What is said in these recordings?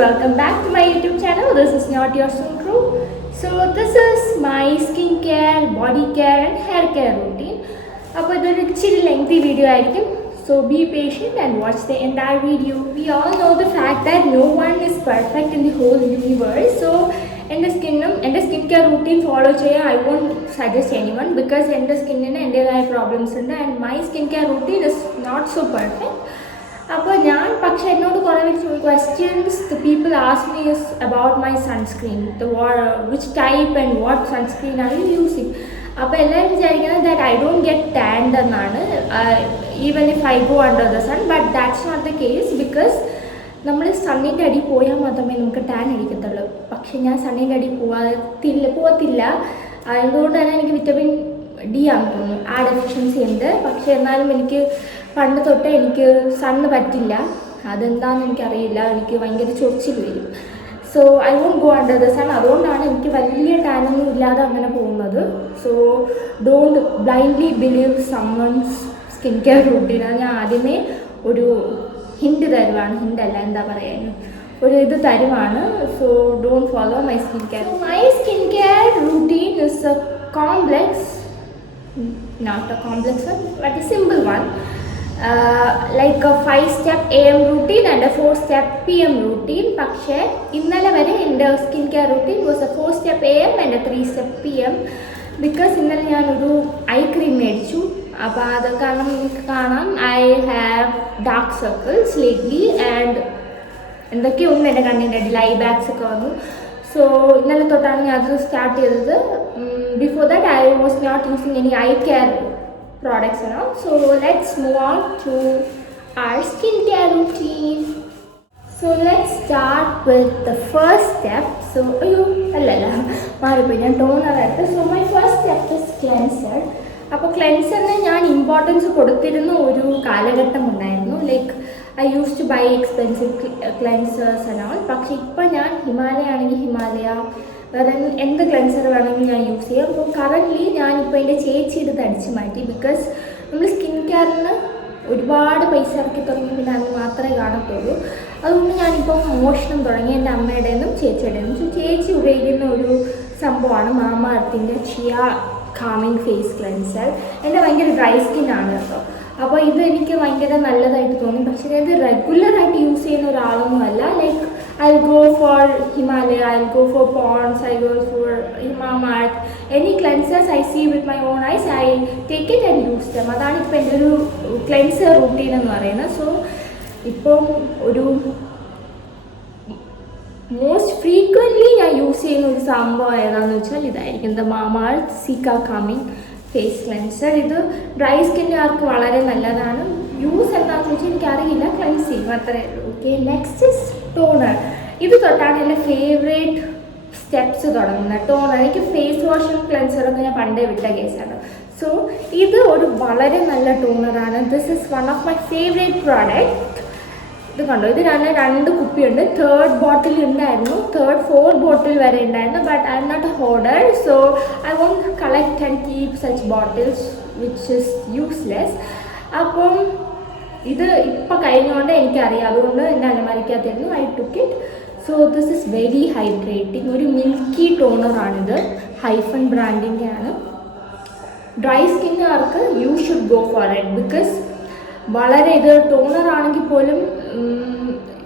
welcome back to my YouTube channel. This is not your Sunkru. So this is my skincare, body care and hair care routine. Now this is a lengthy video, so be patient and watch the entire video. We all know the fact that no one is perfect in the whole universe. So in the skincare routine follow I won't suggest anyone because in the skin eye problems and my skincare routine is not so perfect. Questions the people ask me is about my sunscreen, which type and what sunscreen are you using. That I don't get tanned even if I go under the sun, but that's not the case because നമ്മൾ സണ്ണിൻ്റെ അടി പോയാൽ മാത്രമേ നമുക്ക് tan അടിക്കത്തുള്ളൂ. പക്ഷെ ഞാൻ സണ്ണിൻ്റെ അടി പോകത്തില്ല. അതുകൊണ്ട് തന്നെ എനിക്ക് വിറ്റമിൻ ഡി ആണെന്ന് തോന്നുന്നു ആ ഡെഫിഷ്യൻസി ഉണ്ട്. പക്ഷെ എന്നാലും എനിക്ക് പണ്ട് തൊട്ടേ എനിക്ക് സണ്ണ് പറ്റില്ല. അതെന്താണെന്ന് എനിക്കറിയില്ല. എനിക്ക് ഭയങ്കര ചൊറിച്ചിൽ വരും. So I won't go under the sun. അതുകൊണ്ടാണ് എനിക്ക് വലിയ ടാനൊന്നും ഇല്ലാതെ അങ്ങനെ പോകുന്നത്. So don't blindly believe someone's skin care റൂട്ടീനാണ്. ഞാൻ ആദ്യമേ ഒരു ഹിൻഡ് തരുവാണ്. ഹിൻഡല്ല, എന്താ പറയുക, ഒരു ഇത് തരുവാണ്. So don't follow my skin care. My skin care routine is a complex, not a complex one, but a simple one. Like a 5-step AM routine and a 4-step PM routine. പക്ഷേ ഇന്നലെ വരെ എൻ്റെ skin care routine was A 4-step AM and a 3-step PM. Because ഇന്നലെ ഞാനൊരു eye cream മേടിച്ചു. അപ്പോൾ അത് കാരണം നിങ്ങൾക്ക് കാണാം I have dark circles lately and എന്തൊക്കെയോ ഒന്ന് എൻ്റെ കണ്ണിൻ്റെ അടിയിൽ ഐ ബാഗ്സ് ഒക്കെ വന്നു. സോ ഇന്നലെ തൊട്ടാണ് ഞാൻ അത് സ്റ്റാർട്ട് ചെയ്തത്. Before that I was not using any eye care products ആണോ. So let's move on to our skincare routine. So let's start with the first step. So ഞാൻ ടോണർ എടുത്ത്. So my first step is cleanser. അപ്പോൾ ക്ലെൻസറിന് ഞാൻ importance കൊടുത്തിരുന്ന ഒരു കാലഘട്ടം ഉണ്ടായിരുന്നു. Like I use to by expensive cleansers and all. പക്ഷേ ഇപ്പം ഞാൻ ഹിമാലയ ആണെങ്കിൽ ഹിമാലയ, വേറെ എന്ത് ക്ലെൻസർ വേണമെങ്കിലും ഞാൻ യൂസ് ചെയ്യും. അപ്പോൾ കറൻ്റ്ലി ഞാനിപ്പോൾ എൻ്റെ ചേച്ചിയുടെ തടിച്ച് മാറ്റി. ബിക്കോസ് നമ്മൾ സ്കിൻ കെയറിന് ഒരുപാട് പൈസ ഇറക്കി തുടങ്ങി പിന്നെ അത് മാത്രമേ കാണത്തുള്ളൂ. അതുകൊണ്ട് ഞാനിപ്പം മോഷണം തുടങ്ങി എൻ്റെ അമ്മയുടെ നിന്നും ചേച്ചിയുടെ നിന്നും. സോ ചേച്ചി ഉപയോഗിക്കുന്ന ഒരു സംഭവമാണ് മാമ എർത്തിൻ്റെ ചിയ കാമിങ് ഫേസ് ക്ലെൻസർ. എൻ്റെ ഭയങ്കര ഡ്രൈ സ്കിന്നാണ് കേട്ടോ. അപ്പോൾ ഇത് എനിക്ക് ഭയങ്കര നല്ലതായിട്ട് തോന്നി. പക്ഷേ ഇത് റെഗുലറായിട്ട് യൂസ് ചെയ്യുന്ന ഒരാളൊന്നുമല്ല. Like I go for Himalaya, I go for Pond's, I go for Mamaearth. Any cleansers I see with my own eyes, I take it and use them. അതാണ് ഇപ്പോൾ എൻ്റെ ഒരു ക്ലെൻസർ റൂട്ടീൻ എന്ന് പറയുന്നത്. സോ ഇപ്പം ഒരു മോസ്റ്റ് ഫ്രീക്വൻ്റ്ലി ഞാൻ use ചെയ്യുന്ന ഒരു സംഭവം ഏതാണെന്ന് വെച്ചാൽ ഇതായിരിക്കും, the Mamaearth cica calming face cleanser. ഇത് ഡ്രൈ സ്കിന്നുകാർക്ക് വളരെ നല്ലതാണ്. യൂസ് എന്താണെന്ന് വെച്ചാൽ എനിക്കറിയില്ല, ക്ലെൻസ് ചെയ്യും അത്രയേ ഉള്ളൂ. Okay, next is toner. ഇത് തൊട്ടാണ് എൻ്റെ ഫേവറേറ്റ് സ്റ്റെപ്സ് തുടങ്ങുന്നത്. ടോണർ. എനിക്ക് ഫേസ് വാഷും ക്ലെൻസറൊക്കെ ഞാൻ പണ്ടേ വിട്ട കേസാണ്. സോ ഇത് ഒരു വളരെ നല്ല ടോണറാണ്. This is one of my favourite product. ഇത് കണ്ടോ, ഇത് ഞാൻ 2 കുപ്പിയുണ്ട്. 3rd ബോട്ടിൽ ഉണ്ടായിരുന്നു, 3rd 4th ബോട്ടിൽ വരെ ഉണ്ടായിരുന്നു. But I'm not a hoarder, so I won't collect and keep such bottles which is useless. അപ്പം ഇത് ഇപ്പം കഴിഞ്ഞുകൊണ്ട് എനിക്കറിയാം, അതുകൊണ്ട് എൻ്റെ അലമാരിക്കകത്തായിരുന്നു. I took it. So this is very hydrating. ഒരു മിൽക്കി ടോണറാണിത്. ഹൈഫൺ ബ്രാൻഡിൻ്റെ ആണ്. ഡ്രൈ സ്കിന്നുകാർക്ക് you should go for it. Because വളരെ ഇത് ടോണറാണെങ്കിൽ പോലും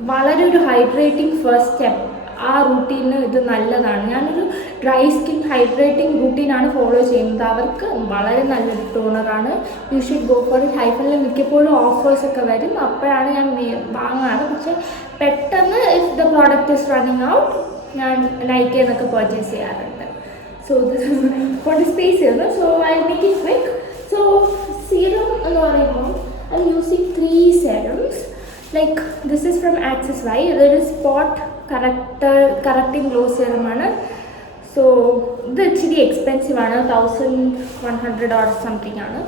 വളരെ ഒരു ഹൈഡ്രേറ്റിംഗ് ഫസ്റ്റ് സ്റ്റെപ്പ്. ആ റൂട്ടീന് ഇത് നല്ലതാണ്. ഞാനൊരു ഡ്രൈ സ്കിൻ ഹൈഡ്രേറ്റിംഗ് റൂട്ടീനാണ് ഫോളോ ചെയ്യുന്നത്. അവർക്ക് വളരെ നല്ലൊരു ടോണറാണ്. You should go for it. ഹൈഫണിൽ മിക്കപ്പോഴും ഓഫേഴ്സൊക്കെ വരും, അപ്പോഴാണ് ഞാൻ വാങ്ങാറ്. പക്ഷേ പെട്ടെന്ന് if the product is running out ഞാൻ നൈക്കിൽ നിന്നൊക്കെ പർച്ചേസ് ചെയ്യാറുണ്ട്. So this for the space ചെയ്യുന്നു. So I make it quick. So serum എന്ന് പറയുമ്പോൾ I'm using 3 serums. Like this is from Access Y. There is spot correcting glow serum ആണ്. So ഇത് ഇച്ചിരി എക്സ്പെൻസീവ് ആണ്, 1100 or something ആണ്.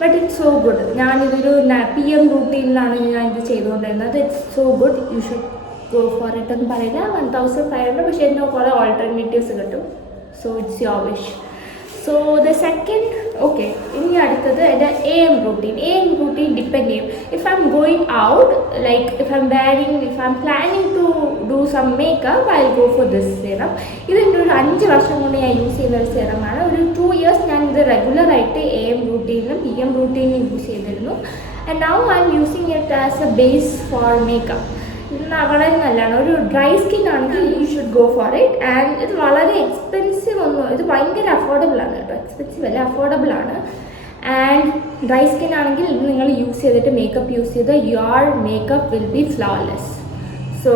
But it's so good. ഞാനിതൊരു PM റൂട്ടീനിലാണ് ഞാൻ ഇത് ചെയ്തുകൊണ്ടിരുന്നത്. It's so good. You should go for it എന്ന് പറയില്ല. 1500. പക്ഷേ ഇതിന് കുറേ ഓൾട്ടർനേറ്റീവ്സ് കിട്ടും. So it's your wish. So the second okay, ഇനി അടുത്തത് എൻ്റെ എ എം റൂട്ടീൻ ഡിപ്പെൻഡ് ചെയ്യും. If I am going out, like if I am planning to do some makeup, I go for this serum. ഇതെൻ്റെ ഒരു 5 വർഷം കൊണ്ട് ഞാൻ use ചെയ്യുന്ന ഒരു സീറമാണ്. ഒരു 2 years ഞാൻ ഇത് റെഗുലറായിട്ട് എ എം റൂട്ടീനിലും പി എം റൂട്ടീനിലും യൂസ് ചെയ്തിരുന്നു. And now I'm using it as a base for makeup. ഇത് വളരെ നല്ലതാണ്. ഒരു ഡ്രൈ സ്കിൻ ആണെങ്കിൽ you should go for it. And ഇത് വളരെ എക്സ്പെൻസീവ് ഒന്നും, ഇത് ഭയങ്കര അഫോർഡബിൾ ആണ് കേട്ടോ. എക്സ്പെൻസീവ് അല്ല, അഫോർഡബിൾ ആണ്. ആൻഡ് ഡ്രൈ സ്കിൻ ആണെങ്കിൽ ഇത് നിങ്ങൾ യൂസ് ചെയ്തിട്ട് മേക്കപ്പ് യൂസ് ചെയ്ത് your makeup will be flawless. So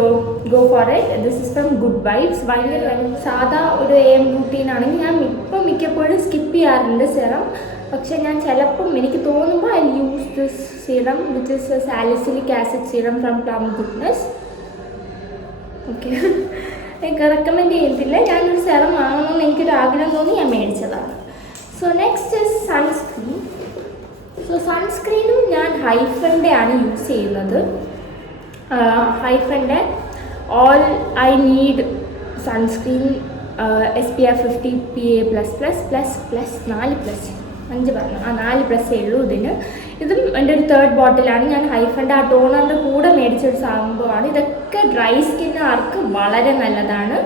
go for it. This is from good vibes. ഭയങ്കര സാധാ ഒരു എ എം റൂട്ടീൻ ആണെങ്കിൽ ഞാൻ ഇപ്പം മിക്കപ്പോഴും സ്കിപ്പ് ചെയ്യാറുണ്ട് സെറം. പക്ഷേ ഞാൻ ചിലപ്പം എനിക്ക് തോന്നുമ്പോൾ I use this serum which is salicylic acid serum from Plum Goodness. Okay, എനിക്ക് റെക്കമെൻഡ് ചെയ്തിട്ടില്ല. ഞാനൊരു സെറം വാങ്ങണമെന്ന് എനിക്കൊരു ആഗ്രഹം തോന്നി ഞാൻ മേടിച്ചതാണ്. So next is sunscreen. So സൺസ്ക്രീനും ഞാൻ ഹൈഫൻ്റെ ആണ് യൂസ് ചെയ്യുന്നത്. ഹൈഫൻ്റെ all I need sunscreen SPF 50 PA++++, 4+5 പറഞ്ഞു. 4+ ഉള്ളൂ ഇതിന്. ഇതും എൻ്റെ ഒരു 3rd ബോട്ടിലാണ്. ഞാൻ ഹൈഫൻ്റെ ആ ടോണറിൻ്റെ കൂടെ മേടിച്ചൊരു സംഭവമാണ്. ഇതൊക്കെ ഡ്രൈ സ്കിന്നുകാർക്ക് വളരെ നല്ലതാണ്.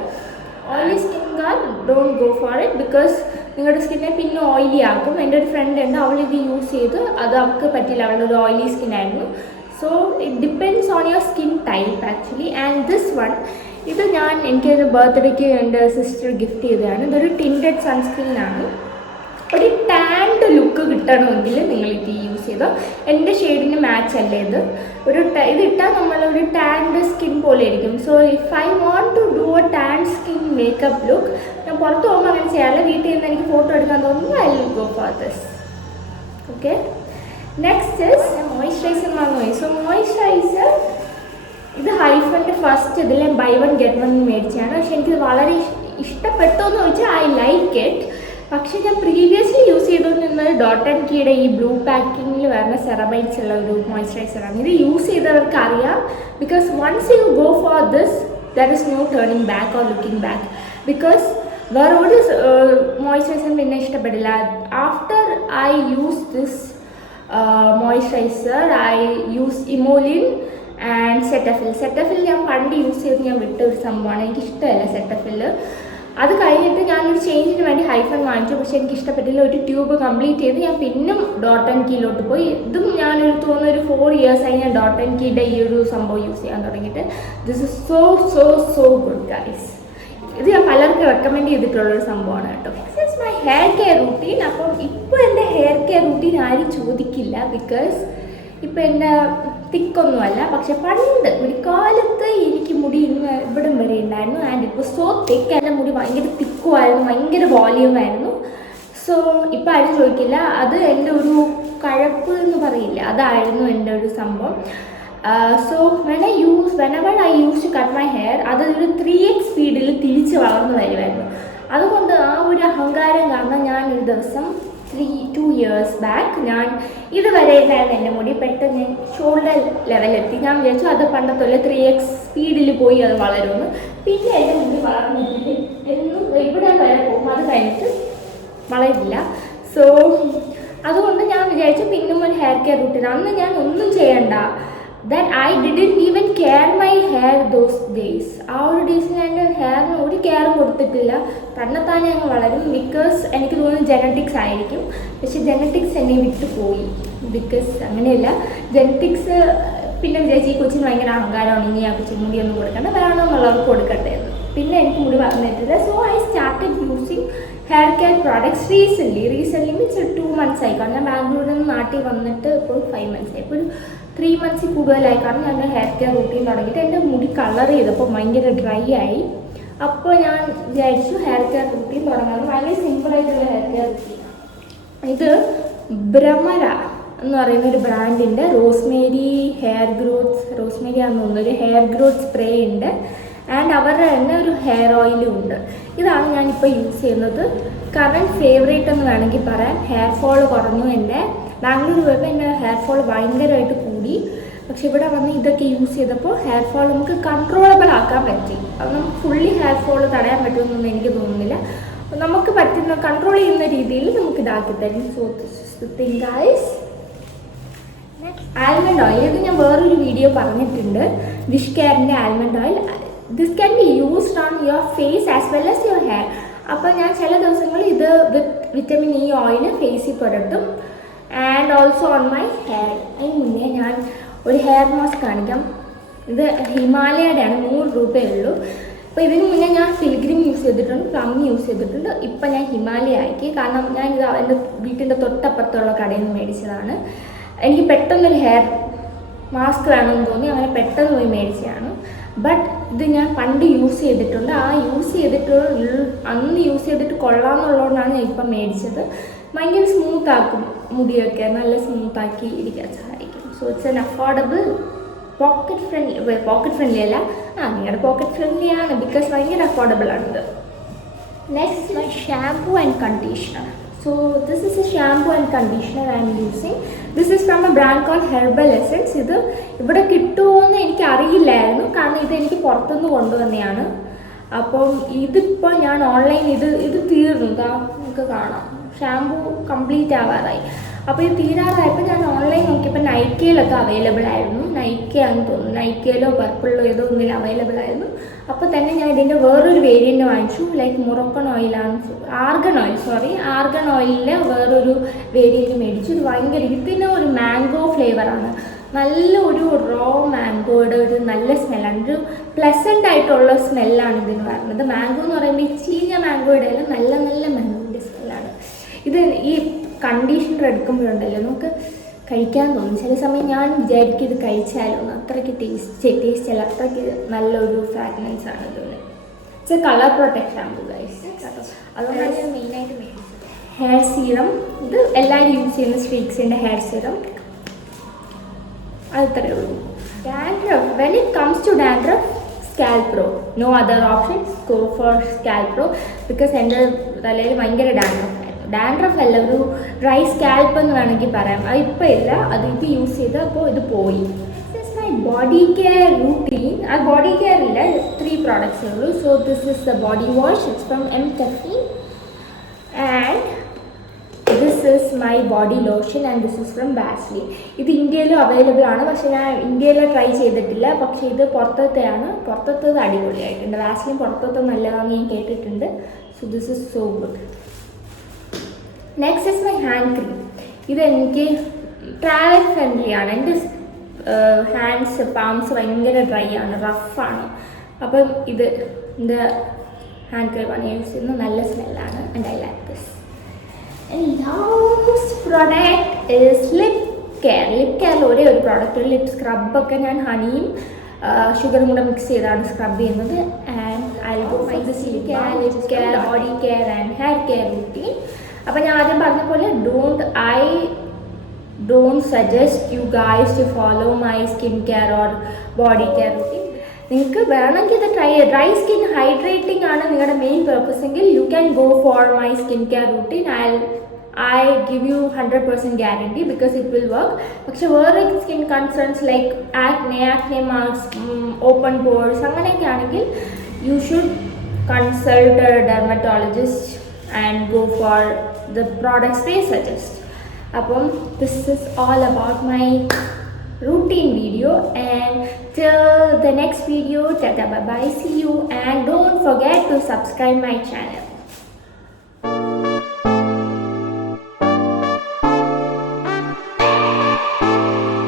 Oily skincare don't go for it, because നിങ്ങളുടെ സ്കിന്നെ പിന്നെ ഓയിലി ആക്കും. എൻ്റെ ഒരു ഫ്രണ്ട് ഉണ്ട്, അവളിത് യൂസ് ചെയ്ത് അത് അവൾക്ക് പറ്റില്ല. അവളുടെ ഒരു ഓയിലി സ്കിന്നായിരുന്നു. So it depends on your skin type actually. And this one, ഇത് എനിക്കൊരു ബർത്ത്ഡേക്ക് എൻ്റെ സിസ്റ്റർ ഗിഫ്റ്റ് ചെയ്തതാണ്. ഇതൊരു ടിൻറ്റഡ് സൺസ്ക്രീനാണ്. ഒരു ടാൻഡ് ലുക്ക് കിട്ടണമെങ്കിൽ നിങ്ങൾ ഇത് യൂസ് ചെയ്തോ. എൻ്റെ ഷെയ്ഡിന് മാച്ച് അല്ലേ ഇത്. ഇത് ഇട്ടാൽ നമ്മളൊരു ടാൻഡ് സ്കിൻ പോലെ ഇരിക്കും. So if I want to do a tanned skin makeup look, ഞാൻ പുറത്ത് പോകുമ്പോൾ അങ്ങനെ ചെയ്യാറില്ല. വീട്ടിൽ നിന്ന് എനിക്ക് ഫോട്ടോ എടുക്കാൻ തോന്നുമ്പോൾ I will go for this. Okay, next is moisturiser വാങ്ങുമോ. സോ മോയ്സ്ചറൈസർ ഇത് ഹൈഫൻ്റെ ഫസ്റ്റ് ഇതിൽ ബൈ 1 get 1 മേടിച്ചാണ്. പക്ഷെ എനിക്കിത് വളരെ ഇഷ്ടപ്പെട്ടു എന്ന് ചോദിച്ചാൽ ഐ ലൈക്ക് ഇറ്റ്. പക്ഷേ ഞാൻ പ്രീവിയസ്ലി യൂസ് ചെയ്തുകൊണ്ടിരുന്നത് ഡോട്ട് ആൻഡ് കീയുടെ ഈ ബ്ലൂ പാക്കിങ്ങിൽ വരുന്ന സെറമൈറ്റ്സ് ഉള്ള ഒരു മോയ്സ്ചറൈസറാണ്. ഇത് യൂസ് ചെയ്തവർക്ക് അറിയാം. Because once you go for this, there is no turning back or looking back. Because വേറെ ഒരു മോയ്സ്ചറൈസർ പിന്നെ ഇഷ്ടപ്പെടില്ല. After I use this moisturizer, I use Emolene and Cetaphil ഞാൻ പണ്ട് യൂസ് ചെയ്ത് ഞാൻ വിട്ട ഒരു സംഭവമാണ്. എനിക്കിഷ്ടമല്ല സെറ്റഫിൽ. അത് കഴിഞ്ഞിട്ട് ഞാനൊരു ചേഞ്ചിന് വേണ്ടി ഹൈഫൺ വാങ്ങിച്ചു. പക്ഷേ എനിക്ക് ഇഷ്ടപ്പെട്ടില്ല. ഒരു ട്യൂബ് കംപ്ലീറ്റ് ചെയ്ത് ഞാൻ പിന്നും ഡോട്ട് ആൻഡ് കീയിലോട്ട് പോയി. ഇതും ഞാനൊരു തോന്നുന്ന ഒരു 4 years ആയി ഞാൻ ഡോട്ട് ആൻഡ് കീയുടെ ഈ ഒരു സംഭവം യൂസ് ചെയ്യാൻ തുടങ്ങിയിട്ട്. This is so good guys. ഇത് ഞാൻ പലർക്കും റെക്കമെൻഡ് ചെയ്തിട്ടുള്ളൊരു സംഭവമാണ് കേട്ടോ. This is my hair care routine. അപ്പം ഇപ്പോൾ എൻ്റെ ഹെയർ കെയർ റൂട്ടീൻ ആരും ചോദിക്കില്ല, ബിക്കോസ് ഇപ്പം എൻ്റെ തിക്കൊന്നുമല്ല. പക്ഷെ പണ്ട് ഒരു കാലത്ത് എനിക്ക് മുടി ഇവിടം വരെ ഉണ്ടായിരുന്നു. ആൻഡ് ഇറ്റ് വാസ് സോ തിക്ക്. എൻ്റെ മുടി ഭയങ്കര തിക്കുമായിരുന്നു, ഭയങ്കര വോളിയൂമായിരുന്നു. സോ ഇപ്പം ആരും ചോദിക്കില്ല. അത് എൻ്റെ ഒരു കഴപ്പ് എന്ന് പറയില്ല, അതായിരുന്നു എൻ്റെ ഒരു സംഭവം. So whenever I used to cut my hair, അതൊരു 3x സ്പീഡിൽ തിരിച്ച് വളർന്നു വരുമായിരുന്നു. അതുകൊണ്ട് ആ ഒരു അഹങ്കാരം കാരണം ഞാനൊരു ദിവസം 2 years ബാക്ക് ഞാൻ ഇതുവരെ ഉണ്ടായിരുന്ന എൻ്റെ മുടി പെട്ടെന്ന് ഞാൻ ഷോൾഡർ ലെവലെത്തി. ഞാൻ വിചാരിച്ചു അത് പണ്ടത്തോലെ 3x സ്പീഡിൽ പോയി അത് വളരുമെന്ന്. പിന്നെ എൻ്റെ മുടി വളർന്നിട്ടില്ല. എന്നും ഇവിടെ വരെ പോകും, അത് കഴിഞ്ഞിട്ട് വളരില്ല. സോ അതുകൊണ്ട് ഞാൻ വിചാരിച്ചു പിന്നും ഒരു ഹെയർ കെയർ റൂട്ടീൻ. അന്ന് ഞാൻ ഒന്നും ചെയ്യണ്ട. that I didn't even care my hair those days. ആ ഒരു ഡേയ്സിൽ എൻ്റെ ഹെയറിന് ഒരു കെയറും കൊടുത്തിട്ടില്ല. തന്നെത്താനെ അങ്ങ് വളരും. ബിക്കോസ് എനിക്ക് തോന്നുന്നു ജെനറ്റിക്സ് ആയിരിക്കും. പക്ഷെ ജെനറ്റിക്സ് എന്നെ വിട്ടു പോയി. ബിക്കോസ് അങ്ങനെയല്ല, ജെനറ്റിക്സ് പിന്നെ വിചാരിച്ച് ഈ കൊച്ചിന് ഭയങ്കര അഹങ്കാരമാണ്, ഇനി ആ കൊച്ചിന് മുടിയൊന്നും കൊടുക്കണ്ട, വേണമെന്നുള്ളവർക്ക് കൊടുക്കട്ടെ എന്ന്. പിന്നെ എനിക്ക് മുടി വന്നിട്ടില്ല. So I started using hair care products recently means 2 months ആയി. കാരണം ഞാൻ ബാംഗ്ലൂരിൽ നിന്ന് നാട്ടിൽ വന്നിട്ട് ഇപ്പോൾ 5 months ആയി. ഇപ്പോൾ ഒരു 3 months കൂടുതലായി. കാരണം ഞാൻ ഹെയർ കെയർ റൂട്ടീൻ തുടങ്ങിയിട്ട് എൻ്റെ മുടി കളർ ചെയ്തപ്പോൾ ഭയങ്കര ഡ്രൈ ആയി. അപ്പോൾ ഞാൻ വിചാരിച്ചു ഹെയർ കെയർ റൂട്ടീൻ തുടങ്ങാമെന്ന്. വളരെ സിമ്പിളായിട്ടുള്ള ഹെയർ കെയർ റൂട്ടീൻ. ഇത് ഭ്രമര എന്ന് പറയുന്ന ഒരു ബ്രാൻഡിൻ്റെ റോസ്മേരി ആണെന്ന് തോന്നുന്നു, ഒരു ഹെയർ ഗ്രോത്ത് സ്പ്രേ ഉണ്ട്. ആൻഡ് അവരുടെ തന്നെ ഒരു ഹെയർ ഓയിലും ഉണ്ട്. ഇതാണ് ഞാനിപ്പോൾ യൂസ് ചെയ്യുന്നത്. കറൻറ്റ് ഫേവറേറ്റ് എന്ന് വേണമെങ്കിൽ പറയാം. ഹെയർ ഫോൾ കുറഞ്ഞു. എൻ്റെ ബാംഗ്ലൂർ പോയപ്പോൾ എൻ്റെ ഹെയർ ഫോൾ ഭയങ്കരമായിട്ട് കൂടി. പക്ഷെ ഇവിടെ വന്ന് ഇതൊക്കെ യൂസ് ചെയ്തപ്പോൾ ഹെയർ ഫോൾ നമുക്ക് കൺട്രോളബിൾ ആക്കാൻ പറ്റി. അത് നമുക്ക് ഫുള്ളി ഹെയർ ഫോൾ തടയാൻ പറ്റുമെന്നൊന്നും എനിക്ക് തോന്നുന്നില്ല. നമുക്ക് പറ്റുന്ന കൺട്രോൾ ചെയ്യുന്ന രീതിയിൽ നമുക്ക് ഇതാക്കി തരും. So this is the thing guys. Almond oil, ഇത് ഞാൻ വേറൊരു വീഡിയോ പറഞ്ഞിട്ടുണ്ട്, വിഷ് കെയറിൻ്റെ almond oil. This can be used on your face as well as your hair. അപ്പോൾ ഞാൻ ചില ദിവസങ്ങളിൽ ഇത് വിറ്റമിൻ ഇ ഓയിൽ ഫേസിൽ പുരട്ടും. And also on my hair. അതിന് മുന്നേ ഞാൻ ഒരു ഹെയർ മാസ്ക് കാണിക്കാം. ഇത് ഹിമാലയയുടെയാണ്, 100 രൂപയേ ഉള്ളൂ. അപ്പോൾ ഇതിന് മുന്നേ ഞാൻ പിൽഗ്രിം യൂസ് ചെയ്തിട്ടുണ്ട്, പ്ലം യൂസ് ചെയ്തിട്ടുണ്ട്. ഇപ്പം ഞാൻ ഹിമാലയ ആക്കി, കാരണം ഞാൻ ഇത് എൻ്റെ വീട്ടിൻ്റെ തൊട്ടപ്പുറത്തുള്ള കടയിൽ നിന്ന് മേടിച്ചതാണ്. എനിക്ക് പെട്ടെന്നൊരു ഹെയർ മാസ്ക് വേണമെന്ന് തോന്നി, അങ്ങനെ പെട്ടെന്ന് പോയി മേടിച്ചതാണ്. ബട്ട് ഇത് ഞാൻ പണ്ട് യൂസ് ചെയ്തിട്ടുണ്ട്. ആ അന്ന് യൂസ് ചെയ്തിട്ട് കൊള്ളാമെന്നുള്ളതുകൊണ്ടാണ് ഞാൻ ഇപ്പം മേടിച്ചത്. ഭയങ്കര സ്മൂത്താക്കും മുടിയൊക്കെ, നല്ല സ്മൂത്താക്കി ഇരിക്കാൻ സഹായിക്കും. So it's an affordable, pocket friendly അല്ല, നിങ്ങളുടെ പോക്കറ്റ് ഫ്രണ്ട്ലി ആണ്, ബിക്കോസ് ഭയങ്കര അഫോർഡബിൾ ആണിത്. Next my shampoo and conditioner. So this is a shampoo and conditioner I am using. This is from a brand called Herbal Essence. ഇത് ഇവിടെ കിട്ടുമോയെന്ന് എനിക്ക് അറിയില്ലായിരുന്നു, കാരണം ഇത് എനിക്ക് പുറത്തുനിന്ന് കൊണ്ടുവന്നെയാണ്. അപ്പം ഇതിപ്പോൾ ഞാൻ ഓൺലൈൻ ഇത് തീർന്നു, നമുക്ക് കാണാം ഷാംപൂ കംപ്ലീറ്റ് ആവാറായി. അപ്പോൾ ഇത് തീരാറായപ്പോൾ ഞാൻ ഓൺലൈൻ നോക്കിയപ്പോൾ നൈക്കയിലൊക്കെ അവൈലബിൾ ആയിരുന്നു. നൈക്കയാണെന്ന് തോന്നുന്നു, നൈക്കയിലോ പർപ്പിളിലോ ഏതോ ഒന്നിലും അവൈലബിൾ ആയിരുന്നു. അപ്പോൾ തന്നെ ഞാൻ ഇതിൻ്റെ വേറൊരു വേരിയൻറ്റ് വാങ്ങിച്ചു, ലൈക്ക് മൊറോക്കൺ ഓയിലാണ്, ആർഗൺ ഓയിലിൻ്റെ വേറൊരു വേരിയൻറ്റ് മേടിച്ചു. ഇത് ഭയങ്കര, ഇതിന് ഒരു മാംഗോ ഫ്ലേവറാണ്, നല്ല ഒരു റോ മാംഗോയുടെ ഒരു നല്ല സ്മെല്ലാണ്, ഒരു പ്ലസൻ്റ് ആയിട്ടുള്ള സ്മെല്ലാണ് ഇതിന് വരുന്നത്. മാംഗോ എന്ന് പറയുമ്പോൾ ഈ ചീഞ്ഞ മാംഗോയുടെ അല്ല, നല്ല നല്ല മാംഗോയുടെ സ്മെല്ലാണ്. ഇത് ഈ കണ്ടീഷണർ എടുക്കുമ്പോഴുണ്ടല്ലോ നമുക്ക് കഴിക്കാൻ തോന്നും. ചില സമയം ഞാൻ വിചാരിക്കും ഇത് കഴിച്ചാലോ, അത്രയ്ക്ക് ടേസ്റ്റ് അല്ല, അത്രയ്ക്ക് നല്ലൊരു ഫ്രാഗ്രൻസ് ആണ് ഇതിന്. It's A colour protect shampoo guys. അതുകൊണ്ടാണ് ഞാൻ മെയിനായിട്ട് മേടിച്ചത്. ഹെയർ സീറം, ഇത് എല്ലാവരും യൂസ് ചെയ്യുന്ന സ്ട്രീക്സിൻ്റെ ഹെയർ സീറം. അത്രയേ ഉള്ളൂ. Dandruff, when it comes to dandruff, Scalpro, no other options, go for Scalpro. Because എൻ്റെ തലയിൽ ഭയങ്കര ഡാൻഡ്രഫ് അല്ല, ഒരു ഡ്രൈ സ്കാൽപ്പ് എന്ന് വേണമെങ്കിൽ പറയാം. അത് ഇപ്പോൾ ഇല്ല, അത് ഇപ്പോൾ യൂസ് ചെയ്ത് അപ്പോൾ ഇത് പോയി. This is my body care routine. ആ ബോഡി കെയർ ഇല്ല, 3 പ്രോഡക്ട്സേ ഉള്ളൂ. So this is the body wash, it's from M caffeine. And this is my body lotion and this is from Vaseline. ഇത് ഇന്ത്യയിലും അവൈലബിൾ ആണ്, പക്ഷേ ഞാൻ ഇന്ത്യയിൽ ട്രൈ ചെയ്തിട്ടില്ല. പക്ഷേ ഇത് പുറത്തത് അടിപൊളിയായിട്ടുണ്ട്. വാസ്ലിൻ പുറത്തത് നല്ലതാണെന്ന് ഞാൻ കേട്ടിട്ടുണ്ട്. So this is so good. Next is my hand cream. ഇതെനിക്ക് ട്രാവൽ ഫ്രണ്ട്ലി ആണ്. എൻ്റെ ഹാൻഡ്സ് പാംസ് ഭയങ്കര ഡ്രൈ ആണ്, റഫാണ്. അപ്പം ഇത് എൻ്റെ ഹാൻഡ് ക്രീമാണ് യൂസ് ചെയ്യുന്നത്, നല്ല സ്മെല്ലാണ്. And I like this. And last product is lip care. Lip കെയറിൽ ഒരേ ഒരു പ്രോഡക്റ്റ്, ലിപ് സ്ക്രബൊക്കെ ഞാൻ ഹണിയും ഷുഗറും കൂടെ മിക്സ് ചെയ്താണ് സ്ക്രബ് ചെയ്യുന്നത്. And I go my this lip care, body care and hair care routine. അപ്പോൾ ഞാൻ ആദ്യം പറഞ്ഞ പോലെ don't suggest you guys to follow my skin care or body care routine. നിങ്ങൾക്ക് വേണമെങ്കിൽ ഇത് ട്രൈ ചെയ്യുക. ഡ്രൈ സ്കിൻ ഹൈഡ്രേറ്റിംഗ് ആണ് നിങ്ങളുടെ മെയിൻ പർപ്പസ് എങ്കിൽ you can go for my skin care routine. I give you 100% guarantee because it will work. പക്ഷെ വേറെ skin concerns like acne marks, open pores അങ്ങനെയൊക്കെ ആണെങ്കിൽ you should consult a dermatologist and go for the products they suggest. Apom this is all about my routine video, and till the next video, tata bye bye, see you, and don't forget to subscribe my channel.